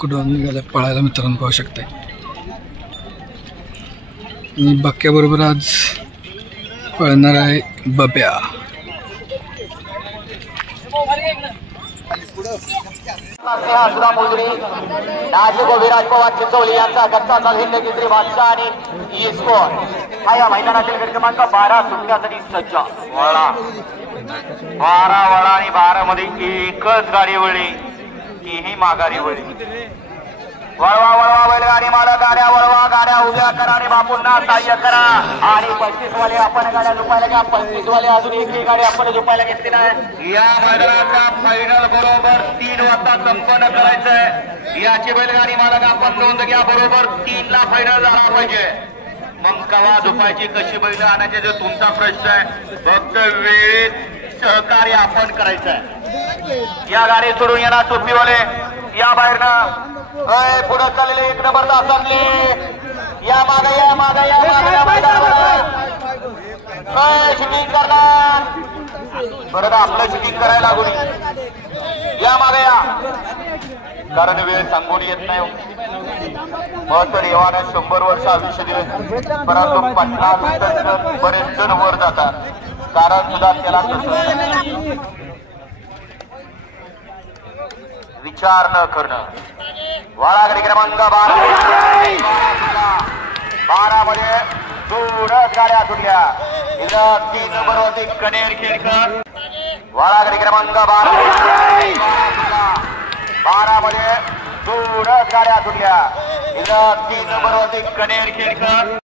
कुठून निघाल्या पळायला मित्रांनो पाहू शकते। आणि बक्क्याबरोबर आज पळणार आहे बब्या। विराज पवार चिंचोली यांचा गच्चा हिंद केसरी बादशाह आणि इस्कोन हा या मैदानातील गट क्रमांक 12 सुटण्यासाठी सज्ज। वळा 12 वळा आणि 12 मध्ये एकच गाडी वळली, तीही माघारी वळली। वळवा वळवा बैलगाडी मालक गाड्या वळवा, गाड्या उभ्या करा आणि बापूंना सहाय्य करा। आणि 35 वाले आपण गाड्या झोपायला घ्या, 35 वाले अजून एकही गाडी आपण झोपायला घेतली नाही। या मैदानाचा फायनल बरोबर 3 वाजता संपन्न करायचंय। याची बैलगाडी मालक आपण नोंद घ्या, बरोबर 3 ला फायनल झाला पाहिजे। मग कवा झोपायची, कशी बैल आणायची जो तुमचा प्रश्न आहे, फक्त वेळेत सहकार्य आपण करायचंय। या गाडी सोडून येणार टोपीवाले या बाहेरनं पुढे चाललेले 1 नंबर तासातले या मागे या मागे या शूटिंग करणार बरं आपलं शूटिंग करायला लागून या मागे या, कारण वेळ सांगून येत नाही। मग तर येवानं 100 वर्ष आयुष्य दिले, परंतु 50 बरेच जण वर जातात, कारण सुद्धा त्याला विचार न करणं। वाळागडी क्रमांक 12 मध्ये दूरच गाड्या सुटल्या। इथं 3 नंबरवरती कनेर खेळकर। वाळागडी क्रमांक 12 मध्ये दूरच गाड्या सुटल्या। इथं 3 नंबरवरती कनेर खेळकर।